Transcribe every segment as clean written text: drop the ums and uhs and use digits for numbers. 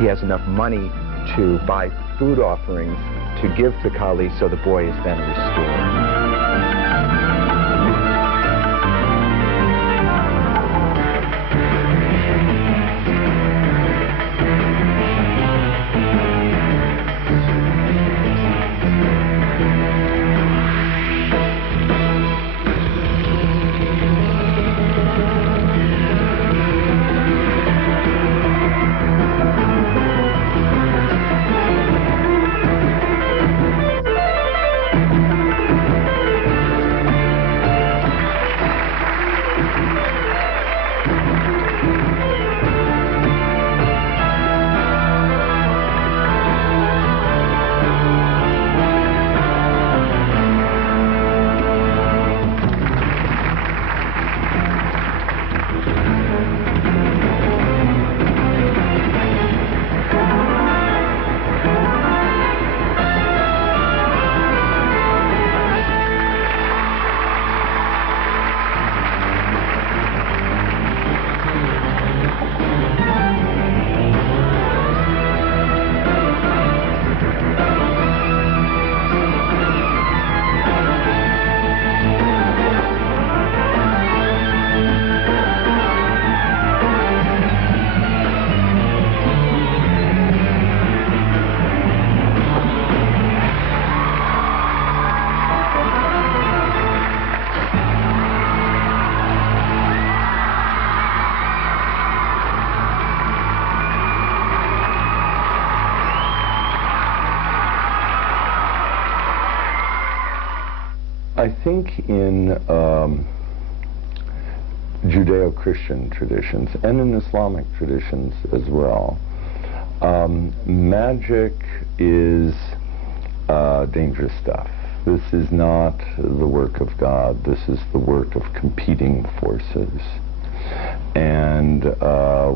he has enough money to buy food offerings to give to Kali, so the boy is then restored. I think in Judeo-Christian traditions and in Islamic traditions as well, magic is dangerous stuff. This is not the work of God. This is the work of competing forces. And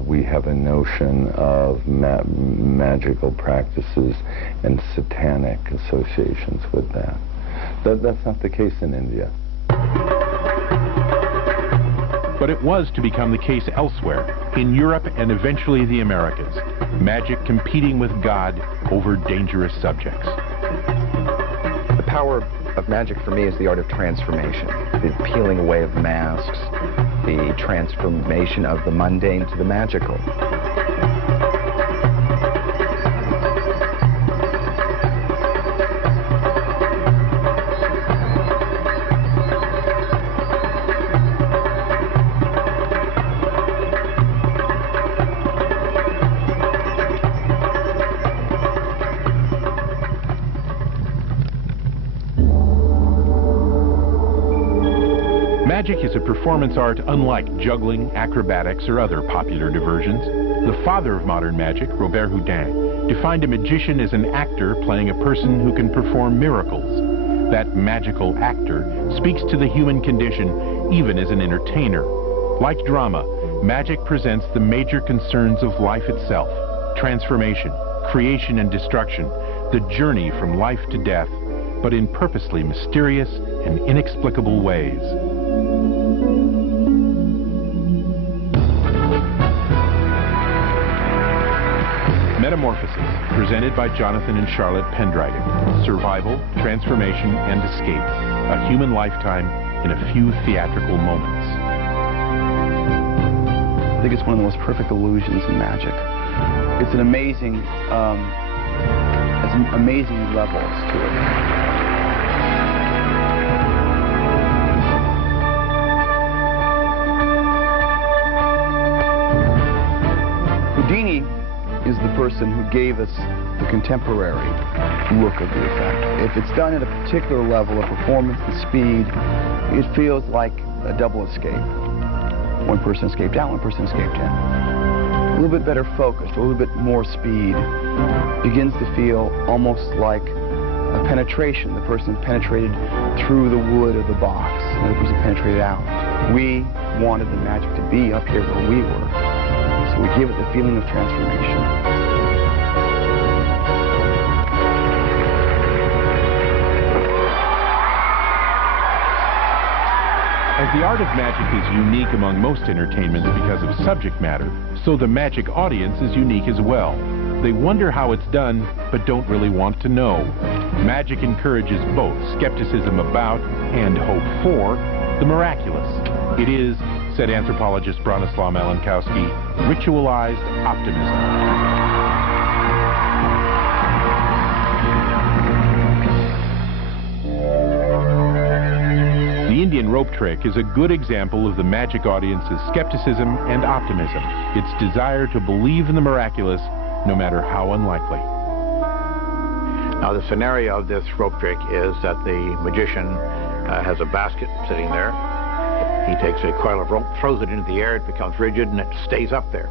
we have a notion of magical practices and satanic associations with that. That's not the case in India. But it was to become the case elsewhere, in Europe and eventually the Americas. Magic competing with God over dangerous subjects. The power of magic for me is the art of transformation, the peeling away of masks, the transformation of the mundane to the magical. Magic is a performance art unlike juggling, acrobatics, or other popular diversions. The father of modern magic, Robert Houdin, defined a magician as an actor playing a person who can perform miracles. That magical actor speaks to the human condition even as an entertainer. Like drama, magic presents the major concerns of life itself: transformation, creation and destruction, the journey from life to death, but in purposely mysterious and inexplicable ways. Metamorphosis, presented by Jonathan and Charlotte Pendragon. Survival, transformation, and escape. A human lifetime in a few theatrical moments. I think it's one of the most perfect illusions in magic. It's an amazing, amazing levels to it. Houdini is the person who gave us the contemporary look of the effect. If it's done at a particular level of performance and speed, it feels like a double escape. One person escaped out, one person escaped in. A little bit better focused, a little bit more speed. Begins to feel almost like a penetration. The person penetrated through the wood of the box, and the person penetrated out. We wanted the magic to be up here where we were. So we give it the feeling of transformation. As the art of magic is unique among most entertainments because of subject matter, so the magic audience is unique as well. they wonder how it's done, but don't really want to know. Magic encourages both skepticism about and hope for the miraculous. It is, said anthropologist Bronislaw Malenkowski, ritualized optimism. The Indian rope trick is a good example of the magic audience's skepticism and optimism, its desire to believe in the miraculous, no matter how unlikely. Now, the scenario of this rope trick is that the magician has a basket sitting there. He takes a coil of rope, throws it into the air, it becomes rigid, and it stays up there.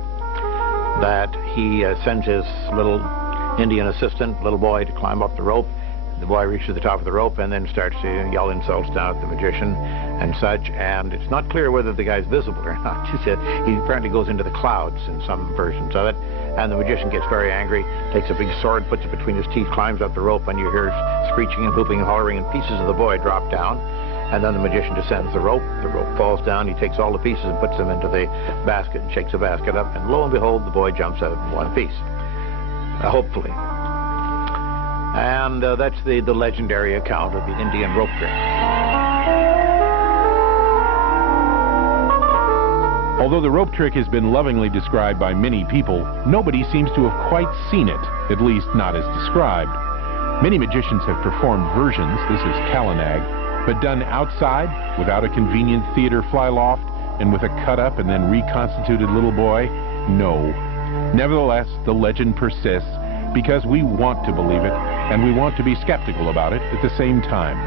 That he sends his little Indian assistant, little boy, to climb up the rope. The boy reaches the top of the rope and then starts to yell insults down at the magician and such, and it's not clear whether the guy's visible or not. He said he apparently goes into the clouds in some versions of it, and the magician gets very angry, takes a big sword, puts it between his teeth, climbs up the rope, and you hear screeching and whooping and hollering, and pieces of the boy drop down. And then the magician descends the rope falls down, he takes all the pieces and puts them into the basket and shakes the basket up, and lo and behold, the boy jumps out in one piece. Hopefully. And that's the legendary account of the Indian rope trick. Although the rope trick has been lovingly described by many people, nobody seems to have quite seen it, at least not as described. Many magicians have performed versions, this is Kalanag, but done outside, without a convenient theater fly loft, and with a cut-up and then reconstituted little boy? No. Nevertheless, the legend persists, because we want to believe it, and we want to be skeptical about it at the same time.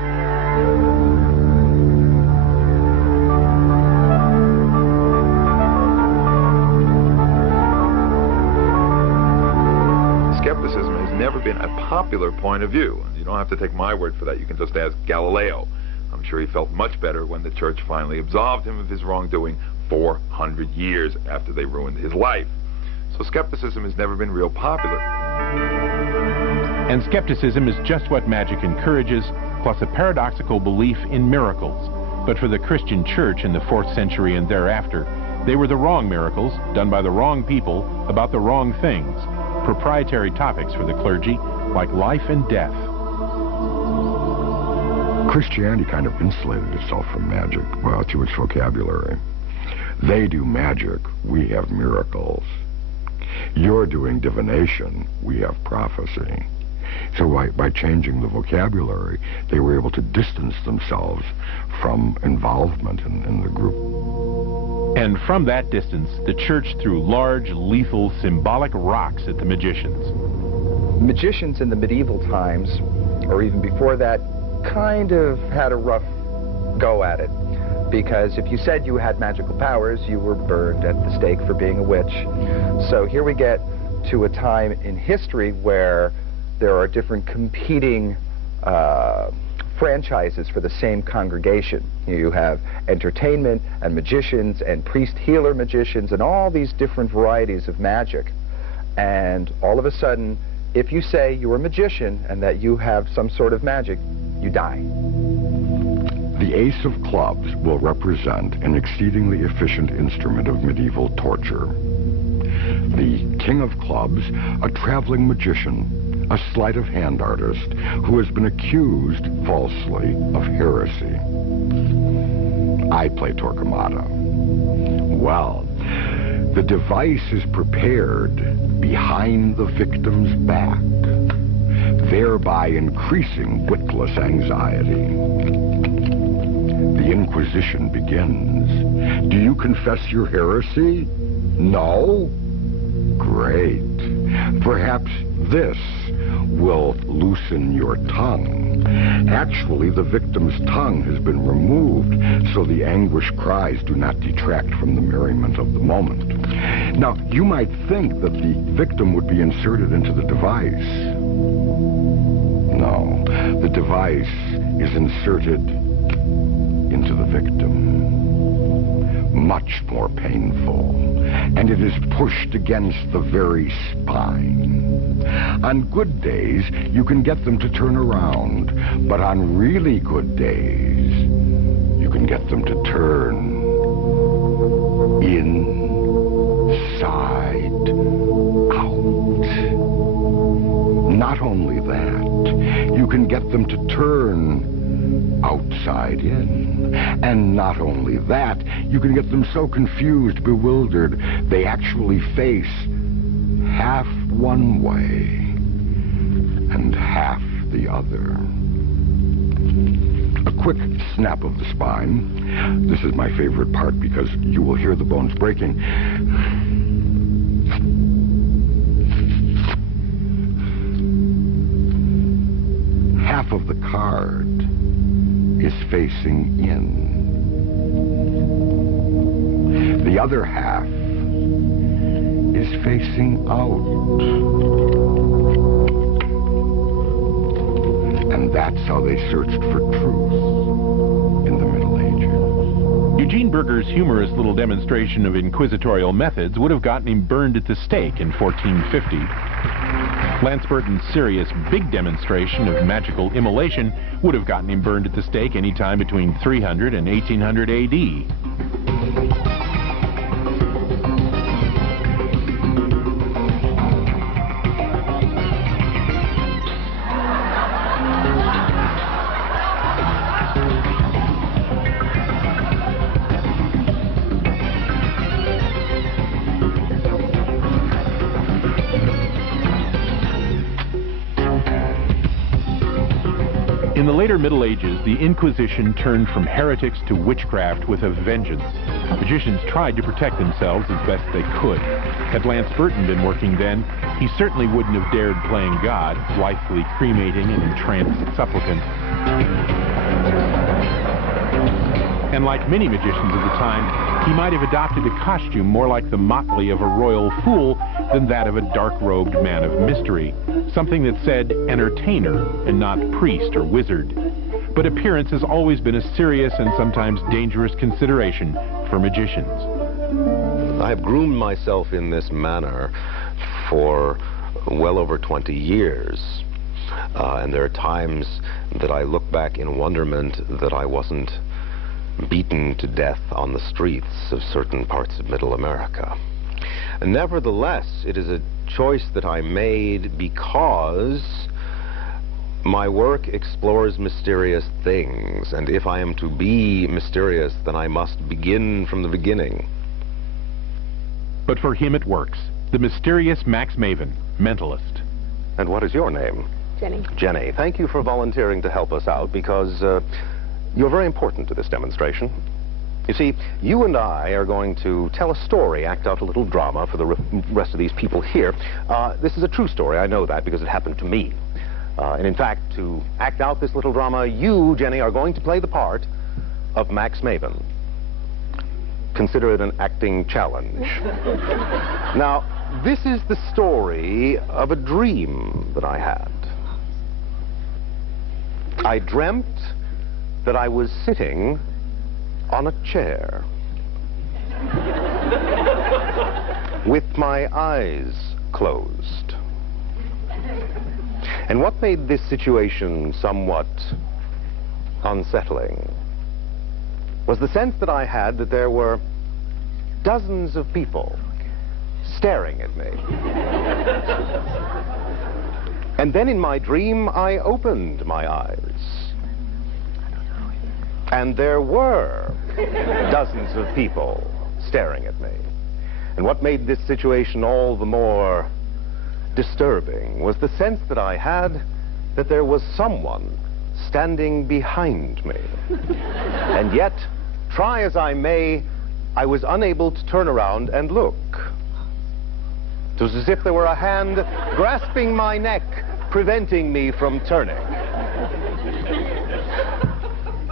Skepticism has never been a popular point of view. You don't have to take my word for that. You can just ask Galileo. I'm sure he felt much better when the church finally absolved him of his wrongdoing 400 years after they ruined his life. So skepticism has never been real popular. And skepticism is just what magic encourages, plus a paradoxical belief in miracles. But for the Christian church in the 4th century and thereafter, they were the wrong miracles, done by the wrong people, about the wrong things. Proprietary topics for the clergy, like life and death. Christianity kind of insulated itself from magic, well, through its vocabulary. They do magic, we have miracles. You're doing divination, we have prophecy. So by changing the vocabulary, they were able to distance themselves from involvement in the group. And from that distance, the church threw large, lethal, symbolic rocks at the magicians. Magicians in the medieval times, or even before that, kind of had a rough go at it. Because if you said you had magical powers, you were burned at the stake for being a witch. So here we get to a time in history where there are different competing franchises for the same congregation. You have entertainment and magicians and priest-healer magicians and all these different varieties of magic. And all of a sudden, if you say you're a magician and that you have some sort of magic, you die. The ace of clubs will represent an exceedingly efficient instrument of medieval torture. The king of clubs, a traveling magician, a sleight of hand artist who has been accused falsely of heresy. I play Torquemada. Well, the device is prepared behind the victim's back, thereby increasing witless anxiety. The Inquisition begins. Do you confess your heresy? No? Great. Perhaps this will loosen your tongue. Actually, the victim's tongue has been removed, so the anguished cries do not detract from the merriment of the moment. Now, you might think that the victim would be inserted into the device. No, the device is inserted into the victim. Much more painful, and it is pushed against the very spine. On good days, you can get them to turn around, but on really good days, you can get them to turn inside out. not only that, you can get them to turn outside in. And not only that, you can get them so confused, bewildered, they actually face half one way and half the other. A quick snap of the spine. This is my favorite part because you will hear the bones breaking. Half of the card is facing in. The other half is facing out. And that's how they searched for truth in the Middle Ages. Eugene Burger's humorous little demonstration of inquisitorial methods would have gotten him burned at the stake in 1450. Lance Burton's serious big demonstration of magical immolation would have gotten him burned at the stake any time between 300 and 1800 AD. In the later Middle Ages, the Inquisition turned from heretics to witchcraft with a vengeance. Magicians tried to protect themselves as best they could. Had Lance Burton been working then, he certainly wouldn't have dared playing God, blithely cremating an entranced supplicant. And like many magicians of the time, he might have adopted a costume more like the motley of a royal fool than that of a dark-robed man of mystery, something that said entertainer and not priest or wizard. But appearance has always been a serious and sometimes dangerous consideration for magicians. I have groomed myself in this manner for well over 20 years. And there are times that I look back in wonderment that I wasn't beaten to death on the streets of certain parts of Middle America. Nevertheless, it is a choice that I made because my work explores mysterious things, and if I am to be mysterious, then I must begin from the beginning. But for him it works. The mysterious Max Maven, mentalist. And what is your name? Jenny. Jenny, thank you for volunteering to help us out, because you're very important to this demonstration. You see, you and I are going to tell a story, act out a little drama for the rest of these people here. This is a true story, I know that, because it happened to me. And in fact, to act out this little drama, you, Jenny, are going to play the part of Max Maven. Consider it an acting challenge. Now, this is the story of a dream that I had. I dreamt that I was sitting on a chair with my eyes closed. And what made this situation somewhat unsettling was the sense that I had that there were dozens of people staring at me. And then in my dream, I opened my eyes. And there were dozens of people staring at me. And what made this situation all the more disturbing was the sense that I had that there was someone standing behind me. And yet, try as I may, I was unable to turn around and look. It was as if there were a hand grasping my neck, preventing me from turning.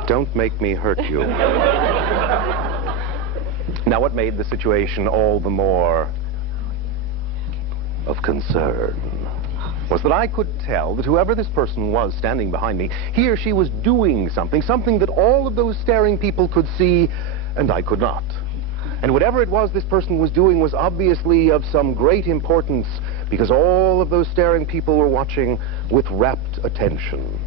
Don't make me hurt you. Now, what made the situation all the more of concern was that I could tell that whoever this person was standing behind me, he or she was doing something that all of those staring people could see, and I could not. And whatever it was this person was doing was obviously of some great importance, because all of those staring people were watching with rapt attention.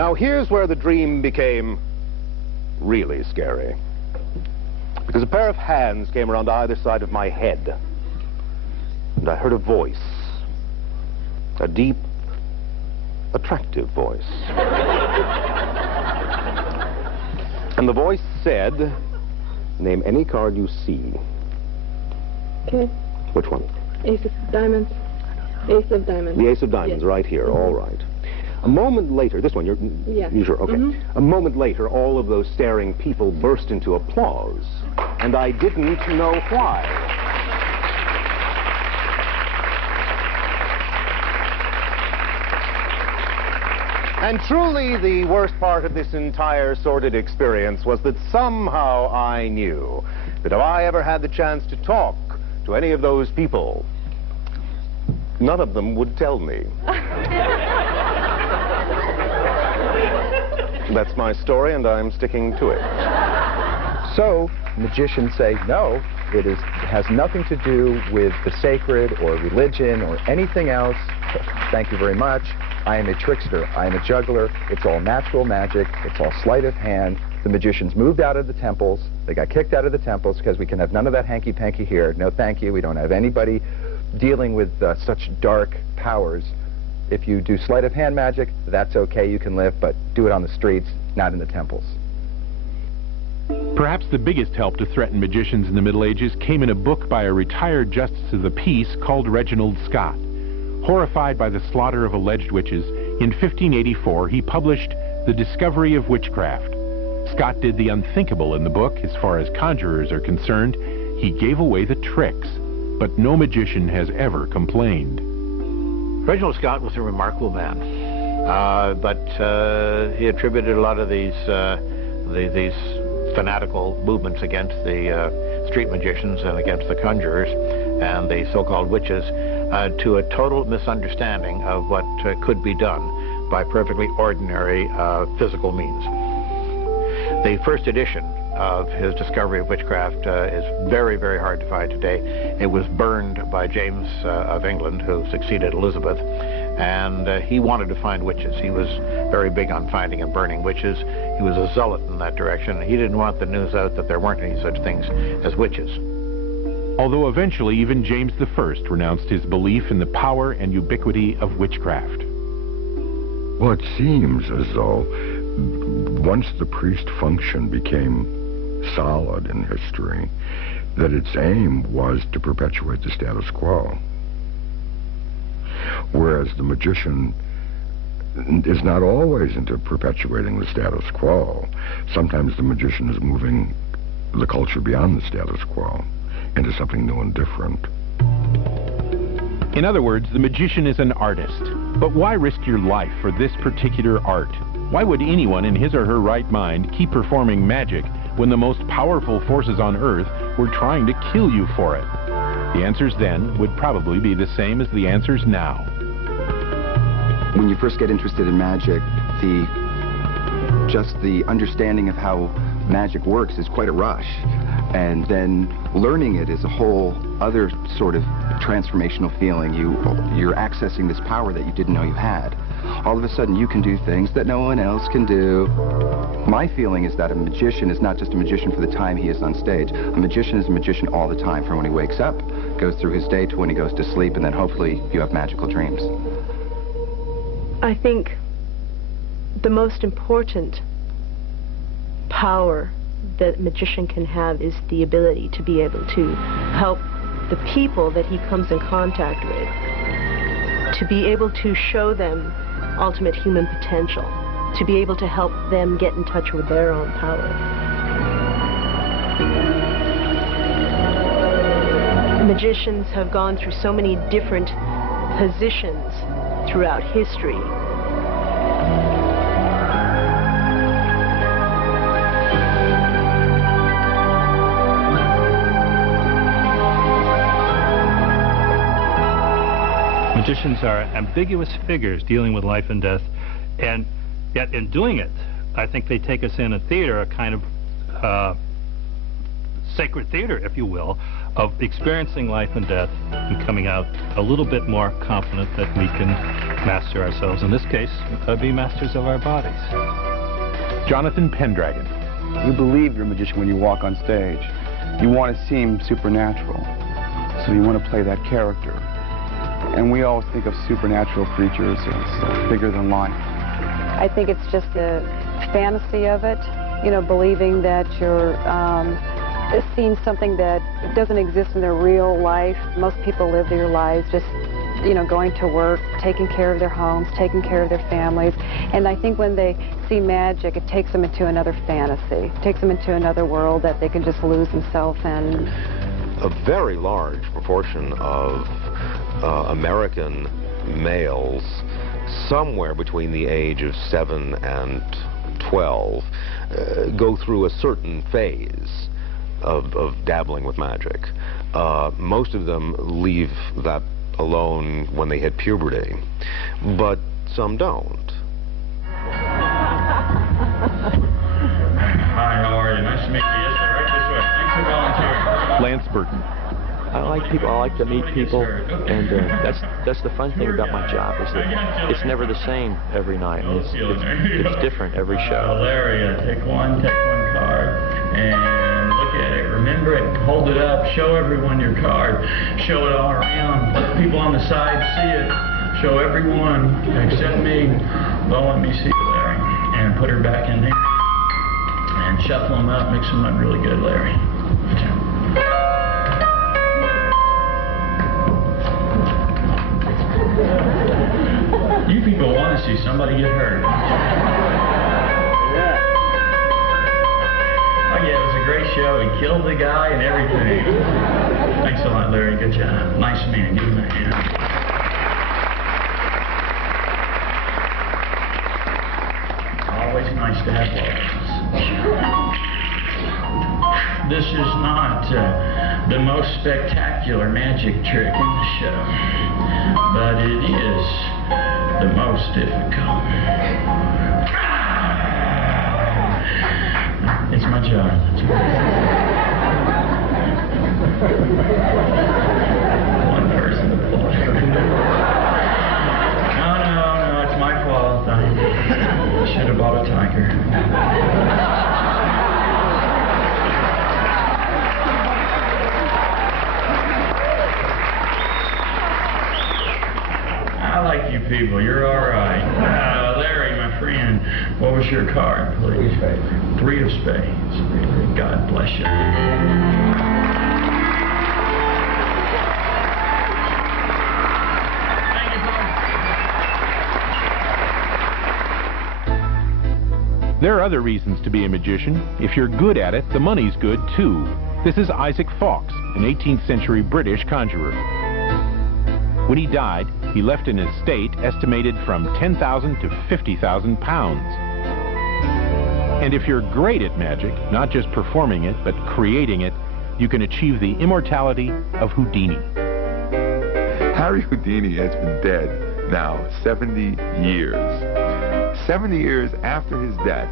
Now here's where the dream became really scary. Because a pair of hands came around either side of my head. And I heard a voice. A deep, attractive voice. And the voice said, name any card you see. Okay. Which one? Ace of diamonds. Ace of diamonds. The ace of diamonds, yes. right here, all right. A moment later, this one, you sure? Okay. A moment later, all of those staring people burst into applause. And I didn't know why. And truly, the worst part of this entire sordid experience was that somehow I knew that if I ever had the chance to talk to any of those people, none of them would tell me. That's my story, and I'm sticking to it. So, magicians say, no, it has nothing to do with the sacred or religion or anything else. Thank you very much. I am a trickster. I am a juggler. It's all natural magic. It's all sleight of hand. The magicians moved out of the temples. They got kicked out of the temples because we can have none of that hanky-panky here. No, thank you. We don't have anybody dealing with such dark powers. If you do sleight of hand magic, that's okay. You can live, but do it on the streets, not in the temples. Perhaps the biggest help to threaten magicians in the Middle Ages came in a book by a retired justice of the peace called Reginald Scott. Horrified by the slaughter of alleged witches, in 1584 he published The Discovery of Witchcraft. Scott did the unthinkable in the book as far as conjurers are concerned. He gave away the tricks, but no magician has ever complained. Reginald Scott was a remarkable man, but he attributed a lot of these fanatical movements against the street magicians and against the conjurers and the so-called witches to a total misunderstanding of what could be done by perfectly ordinary physical means. The first edition of his Discovery of Witchcraft is very, very hard to find today. It was burned by James of England, who succeeded Elizabeth, and he wanted to find witches. He was very big on finding and burning witches. He was a zealot in that direction. He didn't want the news out that there weren't any such things as witches. Although eventually even James I renounced his belief in the power and ubiquity of witchcraft. Well, it seems as though once the priest function became solid in history, that its aim was to perpetuate the status quo. Whereas the magician is not always into perpetuating the status quo. Sometimes the magician is moving the culture beyond the status quo into something new and different. In other words, the magician is an artist. But why risk your life for this particular art? Why would anyone in his or her right mind keep performing magic when the most powerful forces on Earth were trying to kill you for it? The answers then would probably be the same as the answers now. When you first get interested in magic, just the understanding of how magic works is quite a rush. And then learning it is a whole other sort of transformational feeling. You're accessing this power that you didn't know you had. All of a sudden you can do things that no one else can do. My feeling is that a magician is not just a magician for the time he is on stage. A magician is a magician all the time, from when he wakes up, goes through his day, to when he goes to sleep, and then hopefully you have magical dreams. I think the most important power that a magician can have is the ability to be able to help the people that he comes in contact with, to be able to show them ultimate human potential, to be able to help them get in touch with their own power. Magicians have gone through so many different positions throughout history. Magicians are ambiguous figures dealing with life and death, and yet in doing it, I think they take us in a theater, a kind of sacred theater, if you will, of experiencing life and death and coming out a little bit more confident that we can master ourselves. In this case, be masters of our bodies. Jonathan Pendragon. You believe you're a magician when you walk on stage. You want to seem supernatural, so you want to play that character. And we always think of supernatural creatures as bigger than life. I think it's just the fantasy of it, you know, believing that you're seeing something that doesn't exist in their real life. Most people live their lives just, you know, going to work, taking care of their homes, taking care of their families. And I think when they see magic, it takes them into another fantasy. It takes them into another world that they can just lose themselves in. A very large proportion of American males, somewhere between the age of 7 and 12, go through a certain phase of dabbling with magic. Most of them leave that alone when they hit puberty, but some don't. Hi, how are you? Nice to meet you. Yes, sir. Right this way. Thanks for volunteering. Lance Burton. I like people. I like to meet people, and that's the fun thing about my job is that it's never the same every night. It's different every show. Larry, take one card, and look at it. Remember it. Hold it up. Show everyone your card. Show it all around. Let people on the side see it. Show everyone except me. Well, let me see it, Larry, and put her back in there, and shuffle them up. Mix them up really good, Larry. You people want to see somebody get hurt. Oh yeah, it was a great show. He killed the guy and everything. Thanks a lot, Larry. Good job. Nice man. Give him a hand. Always nice to have laughs. This is not the most spectacular magic trick in the show, but it is the most difficult. It's my job. One person applauded. No, it's my fault. I should have bought a tiger. I like you people. You're all right. Larry, my friend, what was your card, please? 3 of spades. God bless you. Thank you, folks. There are other reasons to be a magician. If you're good at it, the money's good too. This is Isaac Fawkes, an 18th century British conjurer. When he died, he left an estate estimated from 10,000 to 50,000 pounds. And if you're great at magic, not just performing it, but creating it, you can achieve the immortality of Houdini. Harry Houdini has been dead now 70 years. 70 years after his death,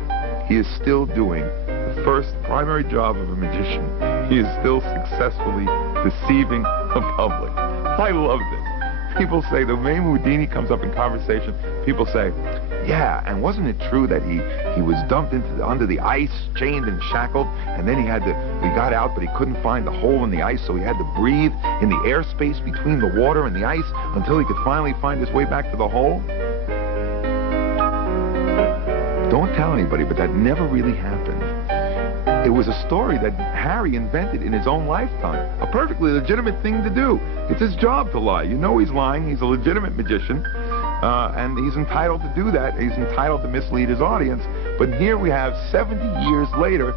he is still doing the first primary job of a magician. He is still successfully deceiving the public. I love this. People say, the name Houdini comes up in conversation, people say, yeah, and wasn't it true that he was dumped under the ice, chained and shackled, and then he got out, but he couldn't find the hole in the ice, so he had to breathe in the airspace between the water and the ice until he could finally find his way back to the hole? Don't tell anybody, but that never really happened. It was a story that Harry invented in his own lifetime. A perfectly legitimate thing to do. It's his job to lie. You know he's lying. He's a legitimate magician. And he's entitled to do that. He's entitled to mislead his audience. But here we have, 70 years later,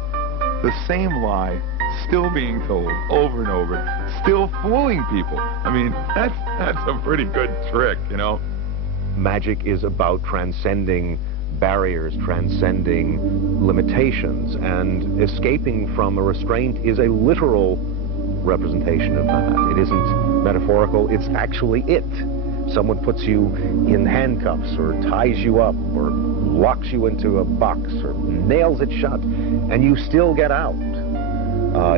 the same lie still being told over and over, still fooling people. I mean, that's a pretty good trick, you know. Magic is about transcending barriers, transcending limitations, and escaping from a restraint is a literal representation of that. It isn't metaphorical, it's actually it. Someone puts you in handcuffs or ties you up or locks you into a box or nails it shut, and you still get out.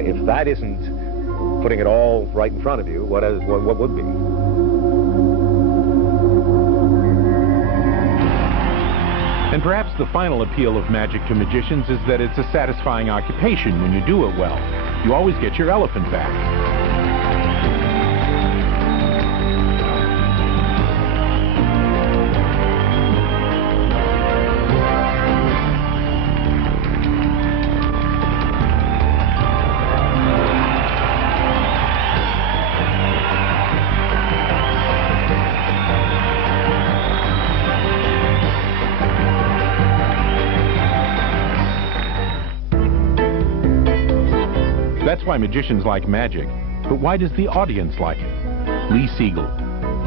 If that isn't putting it all right in front of you, what would be? And perhaps the final appeal of magic to magicians is that it's a satisfying occupation when you do it well. You always get your elephant back. That's why magicians like magic. But why does the audience like it? Lee Siegel.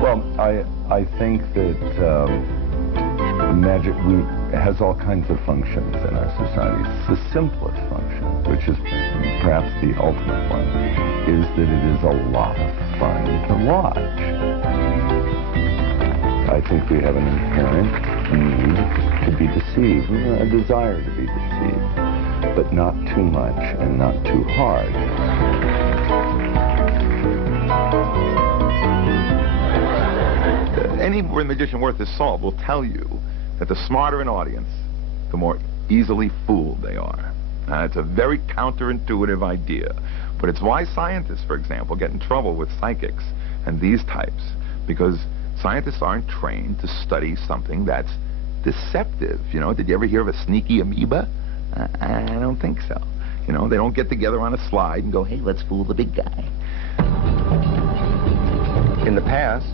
Well, I think that magic has all kinds of functions in our society. The simplest function, which is perhaps the ultimate one, is that it is a lot of fun to watch. I think we have an inherent need to be deceived, a desire to be deceived, but not too much and not too hard. Any magician worth his salt will tell you that the smarter an audience, the more easily fooled they are. It's a very counterintuitive idea, but it's why scientists, for example, get in trouble with psychics and these types, because scientists aren't trained to study something that's deceptive. You know, did you ever hear of a sneaky amoeba? I don't think so. You know, they don't get together on a slide and go, hey, let's fool the big guy. In the past,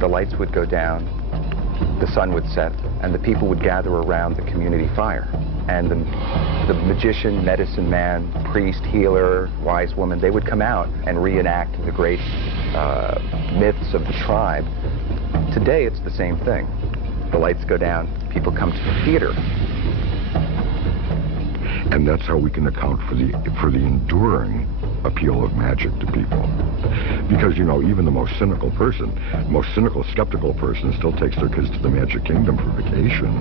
the lights would go down, the sun would set, and the people would gather around the community fire. And the magician, medicine man, priest, healer, wise woman, they would come out and reenact the great myths of the tribe. Today, it's the same thing. The lights go down, people come to the theater. And that's how we can account for the enduring appeal of magic to people. Because, you know, even the most cynical person, most cynical, skeptical person still takes their kids to the Magic Kingdom for vacation.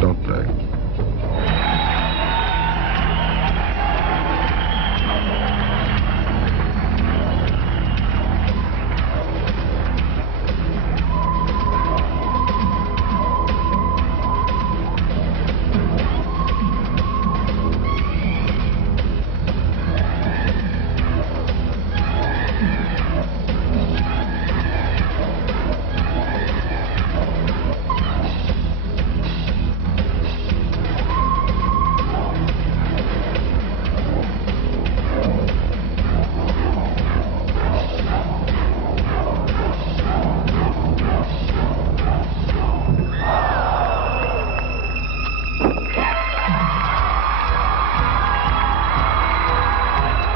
Don't they?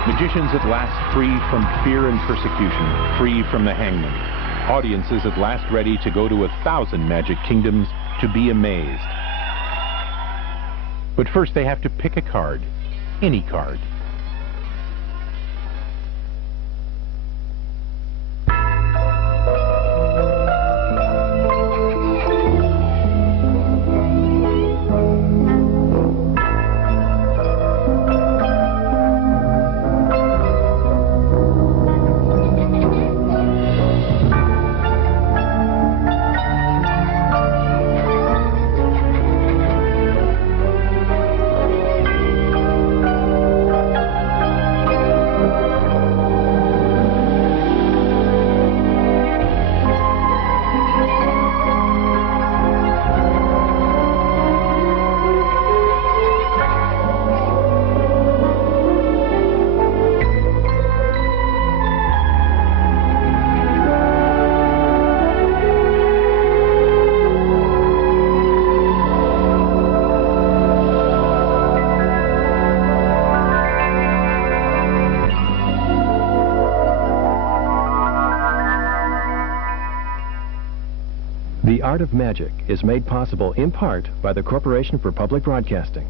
Magicians at last free from fear and persecution, free from the hangman. Audiences at last ready to go to 1,000 magic kingdoms to be amazed. But first they have to pick a card, any card. The Art of Magic is made possible in part by the Corporation for Public Broadcasting.